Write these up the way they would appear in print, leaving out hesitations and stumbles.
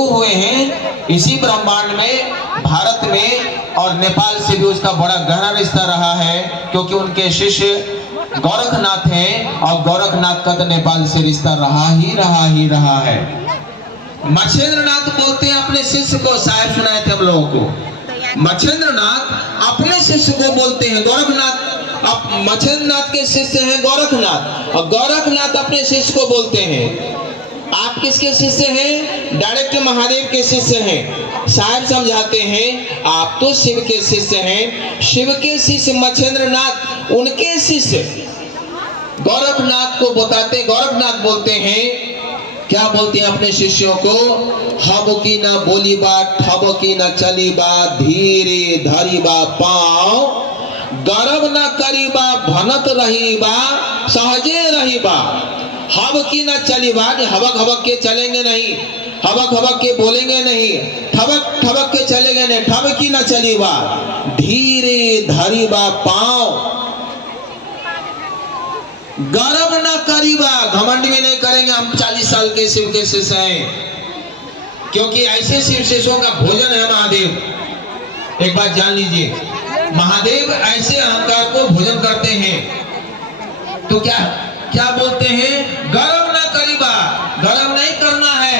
शुरू हुए हैं इसी ब्रह्मांड में, भारत में, और नेपाल से भी उसका बड़ा गहरा रिश्ता रहा है, क्योंकि उनके शिष्य गोरखनाथ हैं और गोरखनाथ का तो नेपाल से रिश्ता रहा ही रहा है। मच्छेंद्रनाथ बोलते हैं अपने शिष्य को, साहब सुनाए थे हम लोगों को, मच्छेंद्रनाथ अपने शिष्य को बोलते हैं गोरखनाथ। अब मच्छेंद्रनाथ के शिष्य हैं गोरखनाथ, और गोरखनाथ अपने शिष्य को बोलते हैं। आप किसके शिष्य हैं? डायरेक्ट महादेव के शिष्य हैं। साहब समझाते हैं आप तो शिव के शिष्य हैं, शिव के शिष्य मच्छेंद्रनाथ, उनके शिष्य गोरखनाथ को बताते, गोरखनाथ बोलते हैं, क्या बोलते हैं अपने शिष्यों को? हब की न बोली बात, ठब की न चली बात, धीरे धरी बा पाँव, गर्व न करी बा, भनत रही बा, सहजे रही बा। हब की न चली बा, हबक हबक के चलेंगे नहीं, हबक हबक के बोलेंगे नहीं, ठबक ठबक के चलेंगे नहीं, ठब की न चली बा, धीरे धरी बा पाँव, गर्व न करीबा, घमंड भी नहीं करेंगे। हम 40 साल के शिव के शिष्य हैं, क्योंकि ऐसे शिव शिष्यों का भोजन है महादेव। एक बात जान लीजिए, महादेव ऐसे अहंकार को भोजन करते हैं। तो क्या क्या बोलते हैं? गर्व न करीबा, गर्व नहीं करना है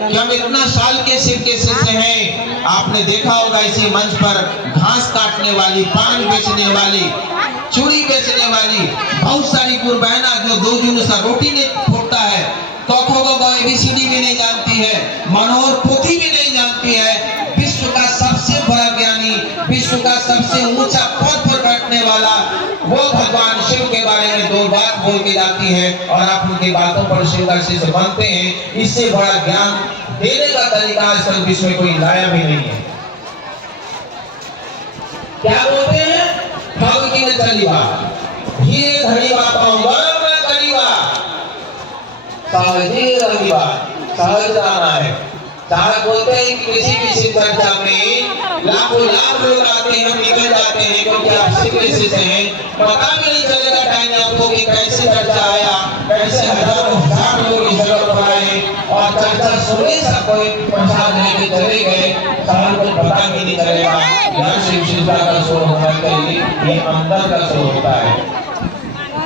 कि हम इतना साल के शिव के शिष्य हैं। आपने देखा होगा इसी मंच पर घास काटने वाली, पान बेचने वाली, चूड़ी बेचने वाली बहुत सारी गुरबहना जो 2 जून से रोटी नहीं फोड़ता है, ABCD भी नहीं जानती है, मनोहर पोथी भी नहीं जानती है, विश्व का सबसे बड़ा ज्ञानी, विश्व का सबसे ऊंचा पद पर बैठने वाला वो भगवान शिव के बारे में 2 बात बोल के जाती है, और आप उनकी बातों पर शिव का शिष्य बनते हैं। इससे बड़ा ज्ञान देने का तरीका आजकल विश्व में कोई लाया भी नहीं है। क्या बोलते हैं? ठग की न चली बात, धीरे धरी बात पाऊंगा, मैं करीबा, सहजे रही बात, सहज रहना है। साहब बोलते हैं कि किसी भी शिव चर्चा में लाखों लाख लोग आते हैं, निकल जाते हैं, क्योंकि आप शिव के शिष्य हैं। पता भी नहीं चलेगा टाइम आपको कि कैसे चर्चा आया, कैसे हजारों हजार लोग इस जगह पर आए और चर्चा सुने, सब कोई प्रसाद लेके चले गए, साहब को पता भी नहीं चलेगा। यह शिव शिष्टा का शो होना चाहिए, ये अंदर का शो होता है,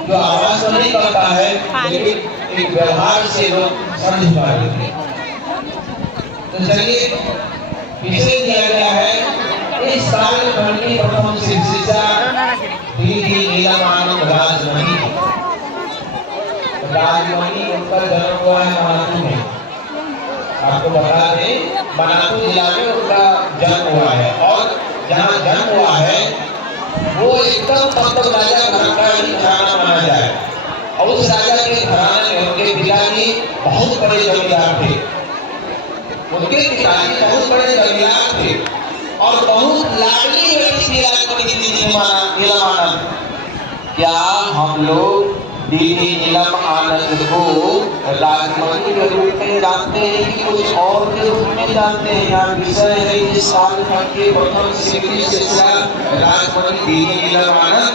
जो आवाज तो नहीं करता है, लेकिन एक व्यवहार से लोग समझ पा लेते हैं। तो चलिए, इसे दिया गया है इस साल की प्रथम शिव शिष्या दीदी नीलम राजमणि। राजमणि उनका जन्म हुआ है मनातू में। आपको बता दें, मनातू जिला में उनका जन्म हुआ है, और जहाँ जन्म हुआ है वो एकदम तंत्र राजा घर का ही घराना माना जाए, और उस राजा के घराने में उनके पिताजी बहुत बड़े जमींदार थे। उनके पिताजी बहुत बड़े जमींदार थे और बहुत लाडली बेटी दीदी नीलम आनंद। क्या हम लोग दीदी नीलम आनंद को राजमणि के रूप में जानते हैं कि कुछ और के रूप में जानते हैं? यहाँ विषय है कि साल भर के प्रथम शिव शिष्या राजमणि दीदी नीलम आनंद।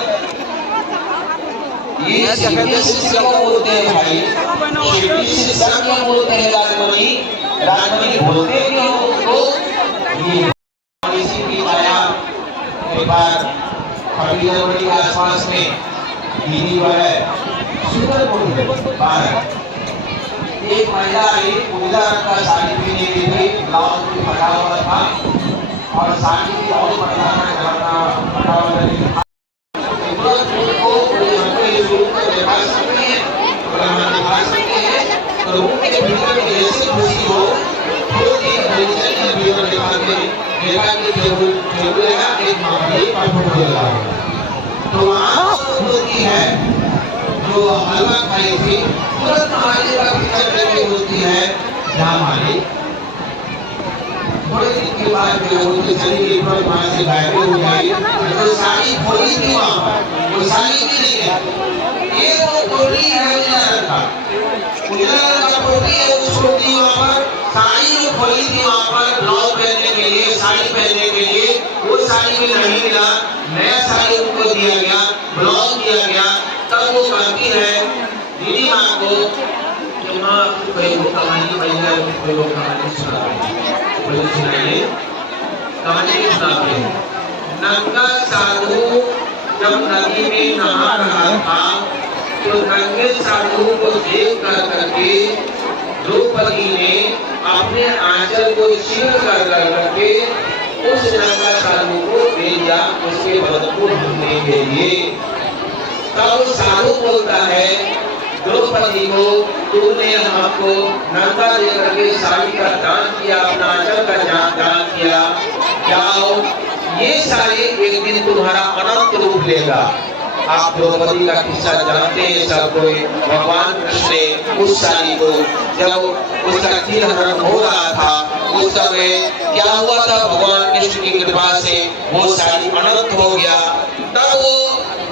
ये शिव के शिष्य को बोलते हैं भाई, शिव के शिष्य को बोलते हैं राजमणि। राजमणि बोलते क्यों उसको? ये इसी की माया एक बार 26 जनवरी के आसपास में दीदी वह सुंदरपुर बाहर एक महिला आई, पूजा का साड़ी पहने के लिए ब्लाउज भी फटा हुआ था और साड़ी भी और फटा हुआ था। तो उनके भीतर में ऐसी खुशी हो देखा कि केवल एक मामले पर फोटो लगा हुआ। तो वहाँ होती है जो हलवा खाई थी, तुरंत हमारे का पिक्चर लगी होती है जहाँ हमारी थोड़े दिन के बाद जो होती चली एक बार वहाँ से गायब हो गई। तो साड़ी खोली थी वहाँ पर, वो साड़ी भी नहीं है, ये वो टोली है उजला रंग का टोली है, उस टोली वहाँ पर साड़ी जो खोली थी वहाँ पर ब्लाउज पहनने के लिए, साड़ी पहनने के लिए, वो साड़ी भी नहीं मिला, नया साड़ी उनको दिया गया, ब्लाउज दिया गया। तब वो कहती है दीदी माँ को कि हाँ कोई कहानी भैया कोई लोग कहानी सुना कोई सुनाइए कहानी सुनाते हैं। नंगा साधु जब नदी में नहा रहा था तो नंगे साधु को देख कर करके द्रौपदी ने अपने आंचल को छीन कर करके उस नंगा साधु को भेजा उसके बदन को ढूंढने के लिए। तब साधु बोलता है द्रौपदी को तूने हमको नंगा लेकर के साड़ी का दान किया, अपना आंचल का दान किया, जाओ ये साड़ी एक दिन तुम्हारा अनंत रूप लेगा। आप द्रौपदी का किस्सा जानते हैं सब कोई। भगवान कृष्ण ने उस साड़ी को जब उसका तिलहरण हो रहा था उस समय क्या हुआ था, भगवान कृष्ण की कृपा से वो साड़ी अनंत हो गया। तब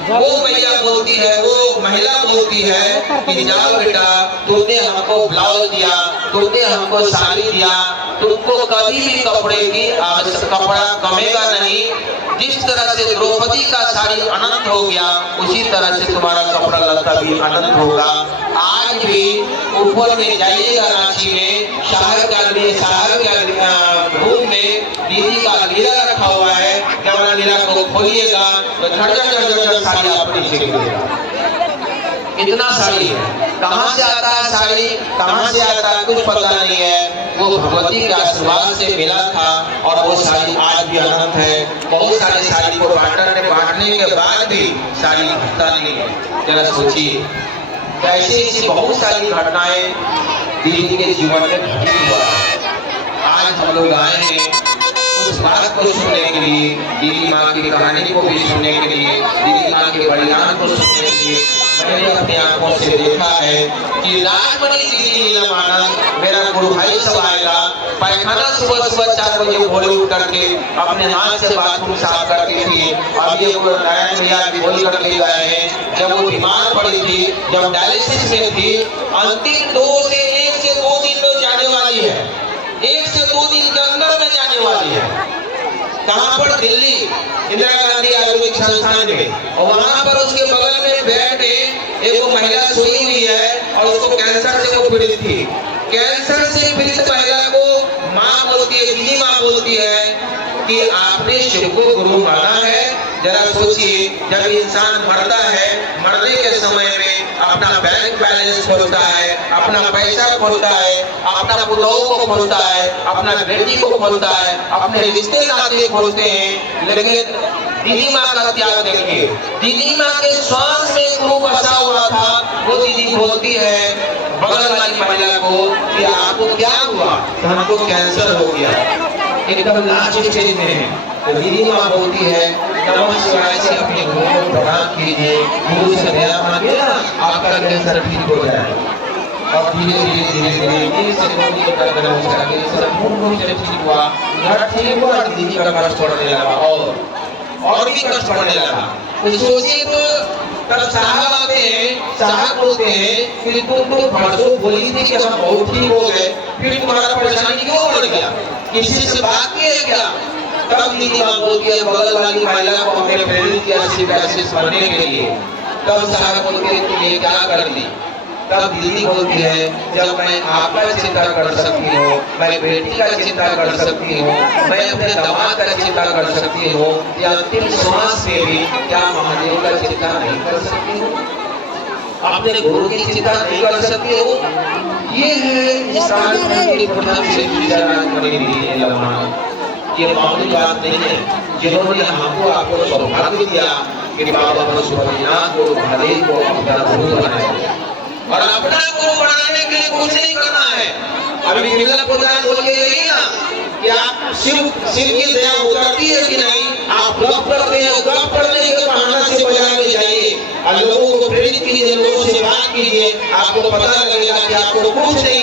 वो मैया बोलती है, वो महिला बोलती है कि जाओ बेटा तुमने हमको ब्लाउज दिया, तुमने हमको साड़ी दिया, तुमको कभी भी कपड़े की कपड़ा कमेगा नहीं। जिस तरह से द्रौपदी का साड़ी अनंत हो गया उसी तरह से तुम्हारा कपड़ा लत्ता भी अनंत होगा। आज भी ऊपर में जाइएगा रांची में साहब का रूम में दीदी का लीला रखा हुआ है, कैमरा लीला को खोलिएगा तो झड़ साड़ी आपको नीचे गिरेगा। इतना साड़ी है, कहाँ से आता है साड़ी, कहाँ से आता है कुछ पता नहीं है। वो भगवती के आशीर्वाद से मिला था और वो साड़ी आज भी अनंत है। बहुत सारी साड़ी को बांटने के बाद भी साड़ी घटता नहीं है। जरा सोचिए कैसे ऐसी बहुत सारी घटनाएं दीदी के जीवन में घटी हुआ है। आज हम लोग आए हैं उस बात को सुनने के लिए, दीदी माँ की कहानी को भी सुनने के लिए, दीदी माँ के बलिदान को सुनने के लिए। मैंने अपनी आंखों से देखा है कि राजमणि दीदी नीलमानंद मेरा गुरु भाई सब आएगा, पैखाना सुबह 4 बजे भोरे उठ करके अपने हाथ से बाथरूम साफ करती थी। अब ये नारायण भैया भी बोल कर ले गए हैं, जब वो बीमार पड़ी थी, जब डायलिसिस में थी, अंतिम 1 से 2 दिन में जाने वाली है, 1 से 2 दिन के अंदर में जाने वाली है। कहाँ पर? दिल्ली इंदिरा गांधी आयुर्वेदिक संस्थान में। और वहाँ पर उसके बगल में बेड में एक महिला सोई हुई है और उसको कैंसर से वो पीड़ित थी। कैंसर से पीड़ित महिला को माँ बोलती है, दीदी माँ बोलती है कि आपने शिव को गुरु माना है। जरा सोचिए जब इंसान मरता है, मरने के समय में अपना बैंक बैलेंस खोलता है, अपना पैसा खोलता है, अपना पुतों को खोलता है, अपना बेटी को खोलता है, अपने रिश्ते नाते खोलते हैं। लेकिन दीदी माँ का त्याग देखिए, दीदी माँ के श्वास में गुरु बसा हुआ था। वो दीदी बोलती है बगल वाली महिला को कि आपको क्या हुआ? तो हमको कैंसर हो गया, एकदम लास्ट स्टेज में है। तो दीदी माँ बोलती है नमः शिवाय से अपने गुरु को प्रणाम कीजिए, गुरु से दया मांगे ना आपका कैंसर ठीक हो जाए। और धीरे धीरे से कैंसर पूर्ण रूप से ठीक हुआ। ठीक हुआ, दीदी का कष्ट बढ़ने लगा और भी कष्ट बढ़ने लगा। तो सोचिए तो तब साहब आते हैं, साहब बोलते हैं कि तुम तो परसों बोली थी कि हम बहुत ठीक हो गए, फिर तुम्हारा परेशानी क्यों बढ़ गया, किसी से बात की है क्या? तब दीदी माँ बोलती है बगल वाली महिला को हमने प्रेरित किया शिव आशीष बनने के लिए। तब साहब बोलते हैं तुम ये क्या कर दी? तब दीदी बोलती है जब मैं आपका चिंता कर सकती हूँ, मैं बेटी का चिंता कर सकती हूँ, मैं अपने दामाद का चिंता कर सकती हूँ, या अंतिम श्वास में भी क्या महादेव का चिंता नहीं कर सकती हूँ? अपने गुरु की चिंता नहीं कर सकती हो? ये है इस राजमणि के प्रथम से ये मामूली बात नहीं है। जिन्होंने हमको आपको सौभाग्य दिया कि बाबा पशुपतिनाथ को महादेव को अपना गुरु बनाया, और अपना गुरु बनाने के लिए कुछ नहीं करना है। अभी बिरला प्रधान बोल के यही ना कि आप शिव की दया उतरती है कि नहीं, आप गप करते हैं, गप करने के बहाना से बाजार में जाइए और लोगों को प्रेरित कीजिए, लोगों से बात कीजिए, आपको पता लगेगा कि आपको कुछ नहीं